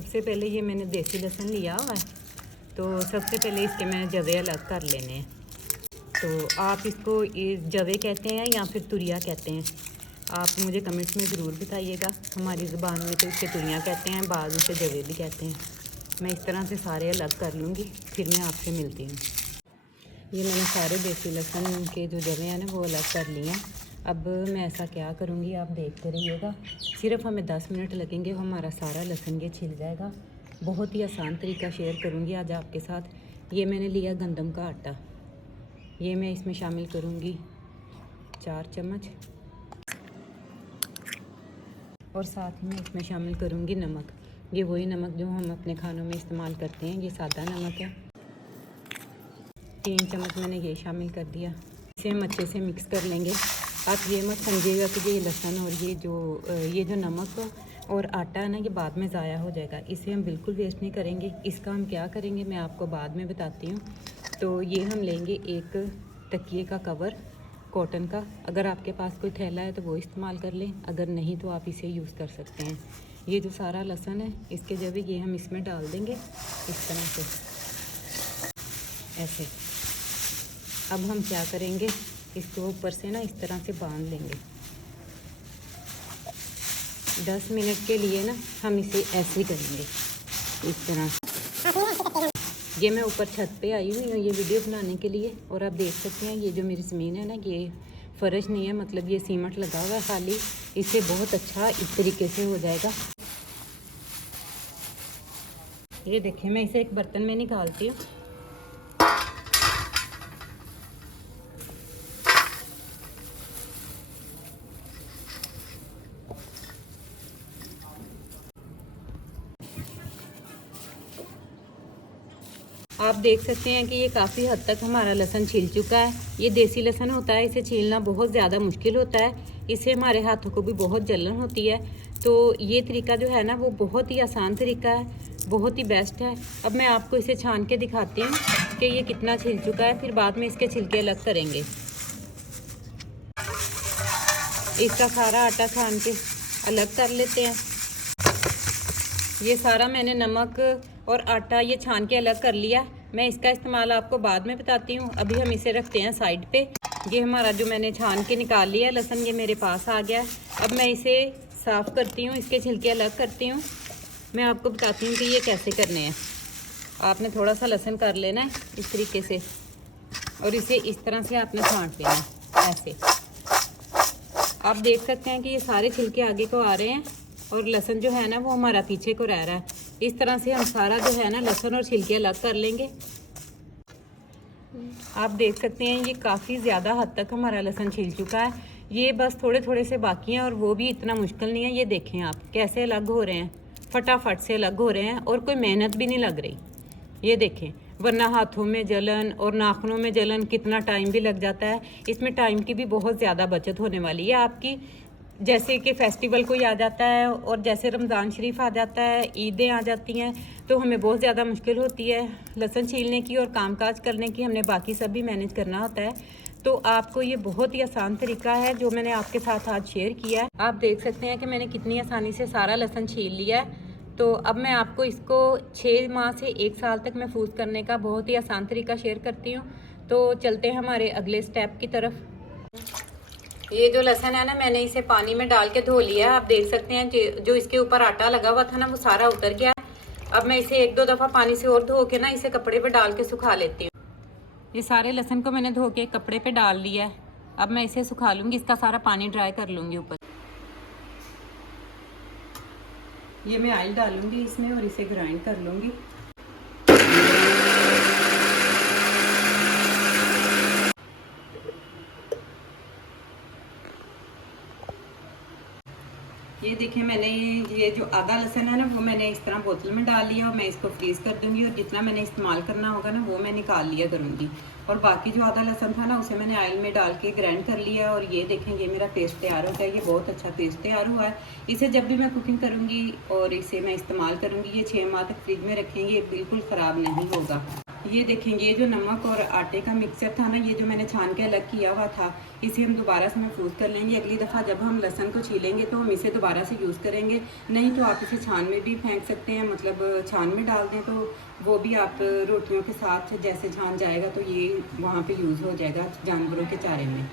सबसे पहले ये मैंने देसी लहसुन लिया हुआ है, तो सबसे पहले इसके मैं जवे अलग कर लेने हैं। तो आप इसको जवे कहते हैं या फिर तुरिया कहते हैं, आप मुझे कमेंट्स में ज़रूर बताइएगा। हमारी ज़ुबान में तो इसके तुरियाँ कहते हैं, बाद उसे जवे भी कहते हैं। मैं इस तरह से सारे अलग कर लूँगी, फिर मैं आपसे मिलती हूँ। ये मैंने सारे देसी लहसुन के जो जवे हैं ना वो अलग कर लिए हैं। अब मैं ऐसा क्या करूँगी, आप देखते रहिएगा। सिर्फ हमें 10 मिनट लगेंगे, हमारा सारा लहसुन ये छिल जाएगा। बहुत ही आसान तरीका शेयर करूँगी आज आपके साथ। ये मैंने लिया गंदम का आटा, ये मैं इसमें शामिल करूँगी 4 चम्मच, और साथ ही मैं इसमें शामिल करूँगी नमक। ये वही नमक जो हम अपने खानों में इस्तेमाल करते हैं, ये सादा नमक है। 3 चम्मच मैंने ये शामिल कर दिया। इसे हम अच्छे से मिक्स कर लेंगे। आप ये मत समझिएगा कि ये लहसुन और ये जो नमक और आटा है ना, ये बाद में ज़ाया हो जाएगा। इसे हम बिल्कुल वेस्ट नहीं करेंगे। इसका हम क्या करेंगे मैं आपको बाद में बताती हूँ। तो ये हम लेंगे एक तकिए का कवर कॉटन का। अगर आपके पास कोई थैला है तो वो इस्तेमाल कर लें, अगर नहीं तो आप इसे यूज़ कर सकते हैं। ये जो सारा लहसुन है इसके जवे ये हम इसमें डाल देंगे इस तरह से, ऐसे। अब हम क्या करेंगे, इसको ऊपर से ना इस तरह से बांध लेंगे। 10 मिनट के लिए ना हम इसे ऐसे ही करेंगे इस तरह। ये मैं ऊपर छत पे आई हुई हूँ ये वीडियो बनाने के लिए, और आप देख सकते हैं ये जो मेरी ज़मीन है ना, ये फर्श नहीं है, मतलब ये सीमेंट लगा हुआ है खाली। इससे बहुत अच्छा इस तरीके से हो जाएगा। ये देखिए, मैं इसे एक बर्तन में निकालती हूँ। आप देख सकते हैं कि ये काफ़ी हद तक हमारा लहसुन छिल चुका है। ये देसी लहसुन होता है, इसे छीलना बहुत ज़्यादा मुश्किल होता है, इससे हमारे हाथों को भी बहुत जलन होती है। तो ये तरीका जो है ना वो बहुत ही आसान तरीका है, बहुत ही बेस्ट है। अब मैं आपको इसे छान के दिखाती हूँ कि ये कितना छिल चुका है, फिर बाद में इसके छिलके अलग करेंगे। इसका सारा आटा छान के अलग कर लेते हैं। ये सारा मैंने नमक और आटा ये छान के अलग कर लिया। मैं इसका इस्तेमाल आपको बाद में बताती हूँ, अभी हम इसे रखते हैं साइड पे। ये हमारा जो मैंने छान के निकाल लिया लहसुन, ये मेरे पास आ गया। अब मैं इसे साफ़ करती हूँ, इसके छिलके अलग करती हूँ। मैं आपको बताती हूँ कि ये कैसे करने हैं। आपने थोड़ा सा लहसुन कर लेना है इस तरीके से, और इसे इस तरह से आपने छांट लेना है ऐसे। आप देख सकते हैं कि ये सारे छिलके आगे को आ रहे हैं और लहसुन जो है ना वो हमारा पीछे को रह रहा है। इस तरह से हम सारा जो है ना लहसुन और छिलके अलग कर लेंगे। आप देख सकते हैं ये काफ़ी ज़्यादा हद तक हमारा लहसुन छिल चुका है। ये बस थोड़े थोड़े से बाकी हैं, और वो भी इतना मुश्किल नहीं है। ये देखें आप कैसे अलग हो रहे हैं, फटाफट से अलग हो रहे हैं, और कोई मेहनत भी नहीं लग रही। ये देखें, वरना हाथों में जलन और नाखूनों में जलन, कितना टाइम भी लग जाता है। इसमें टाइम की भी बहुत ज़्यादा बचत होने वाली है आपकी। जैसे कि फेस्टिवल कोई आ जाता है, और जैसे रमज़ान शरीफ आ जाता है, ईदें आ जाती हैं, तो हमें बहुत ज़्यादा मुश्किल होती है लहसुन छीलने की और कामकाज करने की। हमने बाकी सब भी मैनेज करना होता है। तो आपको ये बहुत ही आसान तरीका है जो मैंने आपके साथ आज शेयर किया है। आप देख सकते हैं कि मैंने कितनी आसानी से सारा लहसुन छील लिया है। तो अब मैं आपको इसको 6 माह से 1 साल तक महफूज करने का बहुत ही आसान तरीका शेयर करती हूँ। तो चलते हैं हमारे अगले स्टेप की तरफ। ये जो लहसुन है ना, मैंने इसे पानी में डाल के धो लिया है। आप देख सकते हैं जो इसके ऊपर आटा लगा हुआ था ना वो सारा उतर गया। अब मैं इसे 1-2 दफ़ा पानी से और धो के ना इसे कपड़े पे डाल के सुखा लेती हूँ। ये सारे लहसुन को मैंने धो के कपड़े पे डाल लिया है। अब मैं इसे सुखा लूँगी, इसका सारा पानी ड्राई कर लूँगी ऊपर। ये मैं ऑयल डालूँगी इसमें और इसे ग्राइंड कर लूँगी। ये देखिए, मैंने ये जो आधा लहसुन है ना वो मैंने इस तरह बोतल में डाल लिया, और मैं इसको फ्रीज़ कर दूंगी, और जितना मैंने इस्तेमाल करना होगा ना वो मैं निकाल लिया करूँगी। और बाकी जो आधा लहसुन था ना उसे मैंने ऑयल में डाल के ग्राइंड कर लिया और ये देखें ये मेरा पेस्ट तैयार हो गया। ये बहुत अच्छा पेस्ट तैयार हुआ है। इसे जब भी मैं कुकिंग करूँगी और इसे मैं इस्तेमाल करूँगी, ये 6 माह तक फ्रिज में रखेंगे, बिल्कुल ख़राब नहीं होगा। ये देखेंगे ये जो नमक और आटे का मिक्सचर था ना, ये जो मैंने छान के अलग किया हुआ था, इसे हम दोबारा से महफूज कर लेंगे। अगली दफ़ा जब हम लहसुन को छीलेंगे तो हम इसे दोबारा से यूज़ करेंगे। नहीं तो आप इसे छान में भी फेंक सकते हैं, मतलब छान में डाल दें तो वो भी आप रोटियों के साथ जैसे छान जाएगा तो ये वहाँ पे यूज़ हो जाएगा जानवरों के चारे में।